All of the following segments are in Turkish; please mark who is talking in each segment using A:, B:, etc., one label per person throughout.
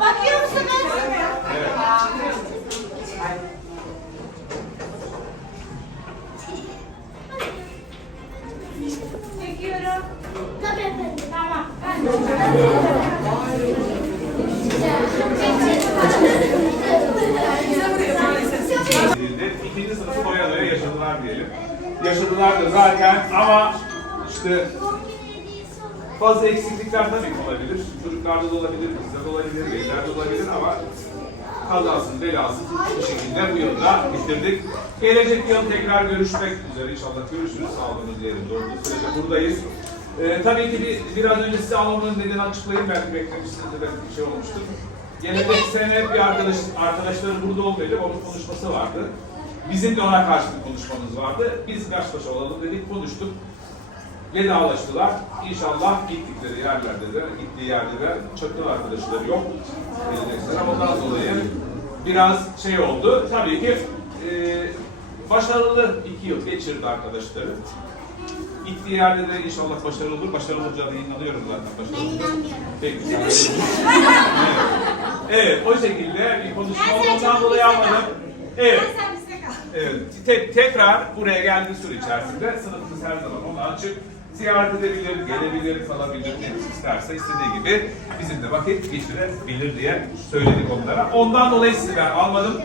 A: Bakıyor musunuz? Evet. Çekiyorum. Tamam. Ben de. İkinci sınıf Konya'da yaşadılar diyelim. Yaşadılar da zaten ama işte bazı eksiklikler tabii olabilir. Çocuklarda da olabilir, bizde de olabilir, velilerde de olabilir ama kazasız belasız bir şekilde bu yılda bitirdik. Gelecek yıl tekrar görüşmek üzere inşallah görüşürüz. Sağlığınız yerinde olduğu sürece buradayız. Ee, tabii ki bir, biraz önce size almamın nedeni açıklayayım belki beklemişsinizdir belki bir şey olmuştur. Gelecek sene bir arkadaş, arkadaşların burada olmayacak onun konuşması vardı. Bizim de ona karşı bir konuşmamız vardı. Biz baş başa olalım dedik, konuştuk vedalaştılar. İnşallah gittikleri yerlerde de, gittiği yerde de çakıl arkadaşları yok. Gelecek sene. Ondan dolayı biraz şey oldu. Tabii ki e, başarılı iki yıl geçirdi arkadaşları. Gittiği yerde de inşallah başarılı olur. Başarılı olacağına inanıyorum zaten. Başarılı olur. Peki. evet. evet, o şekilde bir konuşma oldu. Ondan dolayı almadım. Evet. Evet, te- tekrar buraya geldiği süre içerisinde sınıfımız her zaman ona açık. Ziyaret edebilir, gelebilir, kalabilir, ne isterse istediği gibi bizimle vakit geçirebilir diye söyledik onlara. Ondan dolayı sizi ben almadım.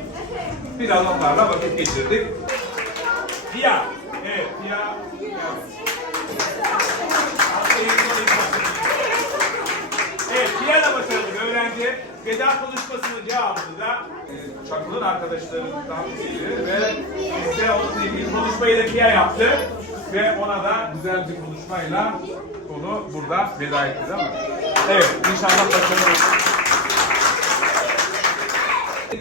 A: Biraz onlarla vakit geçirdik. Pia. Evet, bir öğrenci. Veda konuşmasının cevabını da e, Çakıl'ın arkadaşlarından biriydi ve bizde onunla ilgili konuşmayı da Pia yaptı. Ve ona da güzel bir konuşmayla konu burada veda etti değil mi? Evet, inşallah başarılı.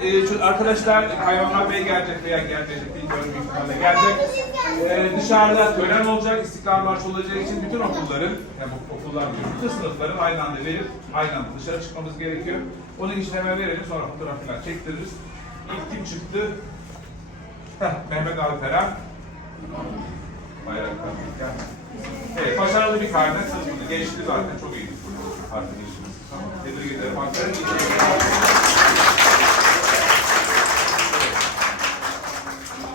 A: Ee, arkadaşlar Kaymakam Bey gelecek veya gelmeyecek bilmiyorum ihtimalle gelecek. Ee, dışarıda tören olacak, İstiklal Marşı olacağı için bütün okulların, yani okullar diyorum, bütün sınıfların aynı anda verip aynı anda dışarı çıkmamız gerekiyor. Onun için hemen verelim sonra fotoğraf falan çektiririz. İlk kim çıktı? Heh, Mehmet Alperen. Bayraktar. Evet, başarılı bir karne sınıfını geçti zaten çok iyi. Artık işimiz. Tamam. Tebrik ederim. Çalışmalar.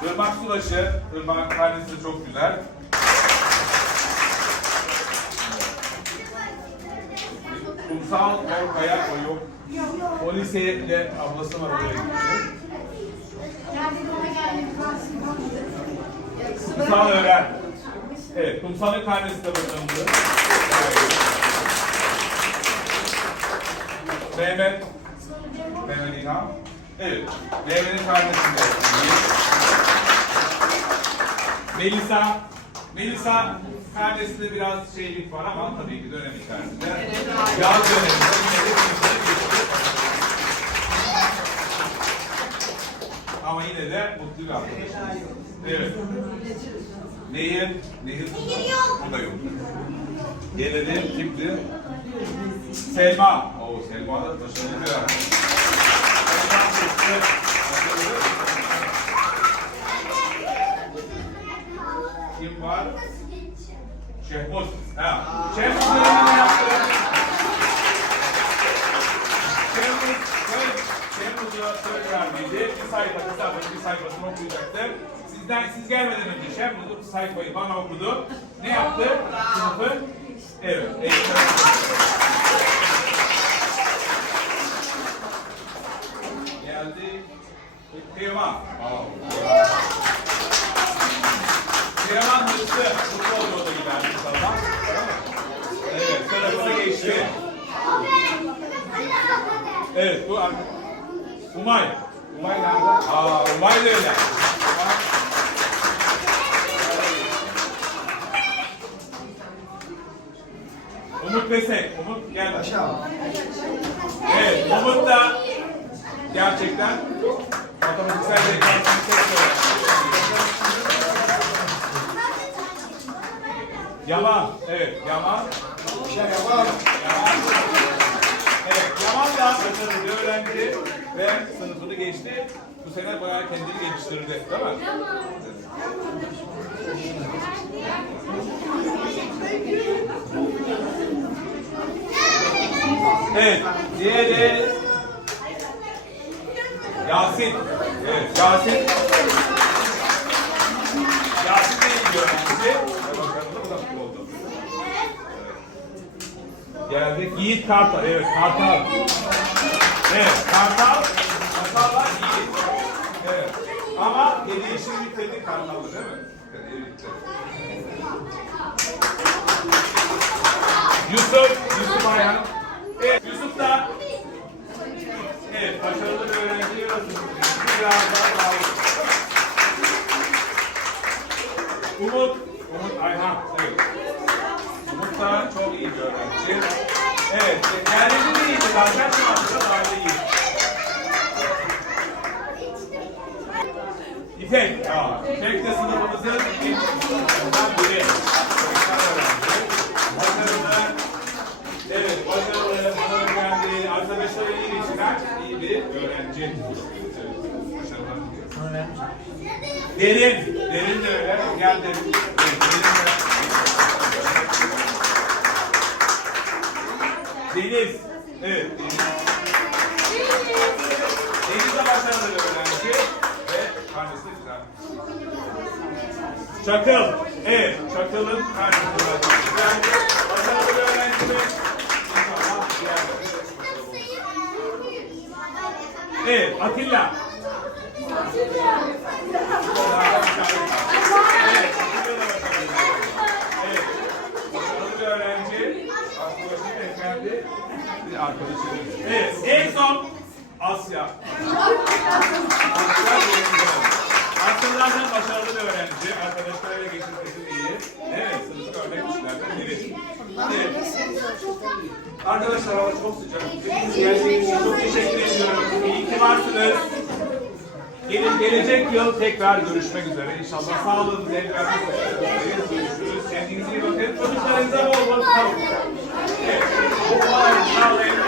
A: Irmak Sulaşı, Irmak karnesi çok güzel. Kumsal Orkaya o yok. O liseyle ablası var oraya gitti. Kumsal öğren. Evet, Kumsal'ın karnesi de bakıldı. Mehmet. Mehmet İlhan. Evet, Mehmet'in karnesi de. Melisa. Melisa karnesinde biraz şeylik var ama tabii ki dönem içerisinde. Yaz döneminde. Ama yine de mutlu bir arkadaşımız. Evet. Nehir, Nehir bu da yok. Gelelim kimdi? Selma. Oo Selma da arkadaş. Selma. Başarılı. Kim var? Şehmuz. Ha. Şehmuz ne yaptı? Şehmuz söz, Şehmuz'a söz verdiydi. Bir sayfa, kitabın bir sayfasını okuyacaktı. Sizden, siz gelmeden önce Şehmuz bu sayfayı bana okudu. Ne yaptı? Sınıfı. Evet. eğitim- Geldi. Teoman. Teoman hırsı. Futbol yolda giderdi inşallah. Evet. Sınıfına geçti. Evet. Bu Umay. Umay nerede? Aa, Umay da öyle. Umut Besek. Umut gel. Evet, Umut da gerçekten matematiksel zekasını sever. Yaman, evet, Yaman. Yaman. Yaman. Evet, Yaman da başarılı bir öğrenci ve sınıfını geçti. Bu sene bayağı kendini geliştirdi, değil mi? Evet, diğeri Yasin. Evet, Yasin. Yasin de iyi oldu. Geldik. Yiğit Kartal. Evet, Kartal. Evet, Kartal. Kartal var Yiğit. Evet. Ama Yedi işini bitirdik Kartal'da değil mi? Bitti. Yusuf, Yusuf Ayhan. Evet, Yusuf da Evet, başarılı bir öğrenci yarasın. Biraz daha daha Umut, Umut Ayhan. Evet. Umut da çok iyi bir öğrenci. Evet, kendisi de iyiydi zaten şu anda daha da iyi. İpek, ya. İpek de sınıfımızın ilk sınıfından biri. Seksen öğrenci. Başarılı, evet başarılı, öğrenci, arkadaşları iyi geçiren iyi bir Derin, derin de öyle. Gel derin. Derin de. Deniz. Evet, Deniz. Deniz de başarılı bir öğrenci ve karnesi de güzel. Çakıl. Evet, Çakıl'ın karnesi de güzel. Başarılı bir öğrencimiz. İnşallah diğerleri de başarılı olur. Evet, Atilla. Evet, Atilla da başarılı bir öğrenci. Evet, başarılı bir öğrenci. Arkadaşı beyefendi. Bir arkadaşımız. Evet, en son Asya. Asya birinci. Asyalardan başarılı öğrenci. Arkadaşlarıyla geçirmesi iyi. Evet, sınıfı örnek kişilerden biri. Evet. Arkadaşlar hava çok sıcak. İçin çok teşekkür ediyorum. Varsınız. Gelin gelecek yıl tekrar görüşmek üzere. İnşallah sağlığınız vermez. Görüşürüz. Kendinize iyi bakın. Çocuklarınıza bol bol kavun. Evet. Sağ olun.